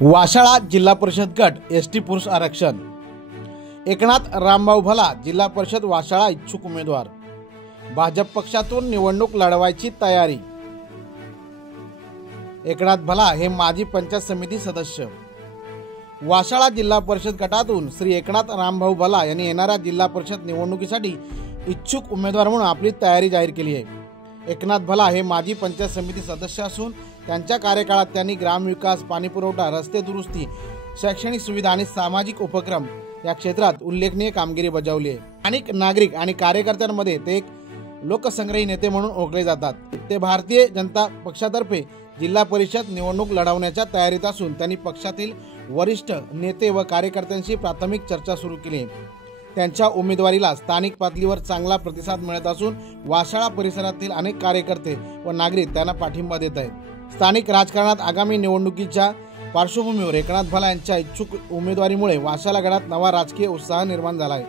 वाशाळा जिल्हा परिषद गट एसटी पुरुष आरक्षण। एकनाथ रामभाऊ भला जिल्हा परिषद वाशाळा इच्छुक उमेदवार। भाजप पक्षातून निवडणूक लढवायची तयारी। एकनाथ भला हे माजी पंचायत समिती सदस्य। वाशाळा जिल्हा परिषद गटातून श्री एकनाथ रामभाऊ भला यांनी येणाऱ्या जिल्हा परिषद निवडणुकीसाठी इच्छुक उमेदवार म्हणून आपली तयारी जाहीर केली आहे। एकनाथ भला हे माजी पंचायत समिती सदस्य असून त्यांच्या कार्यकाळात त्यांनी ग्रामविकास, पाणीपुरवठा, रस्ते दुरुस्ती, शैक्षणिक सुविधा आणि सामाजिक उपक्रम या क्षेत्रात उल्लेखनीय कामगिरी बजावली आहे। अनेक नागरिक आणि कार्यकर्त्यांमध्ये ते एक लोकसंग्रही नेते म्हणून ओळखले जातात। ते भारतीय जनता पक्षातर्फे जिल्हा परिषद निवडणूक लढवण्याच्या तयारीत असून त्यांनी पक्षातील वरिष्ठ नेते व कार्यकर्त्यांशी प्राथमिक चर्चा सुरू केली आहे। त्यांच्या उमेदवारीला स्थानिक पातळीवर चांगला प्रतिसाद मिळत असून वाशाळा परिसरातील अनेक कार्यकर्ते व नागरिक त्यांना पाठिंबा देत आहेत। स्थानिक राजकारणात आगामी निवडणुकीच्या पार्श्वभूमीवर एकनाथ भला यांच्या इच्छुक उमेदवारीमुळे वाशाळा गडात नवा राजकीय उत्साह निर्माण झाला आहे।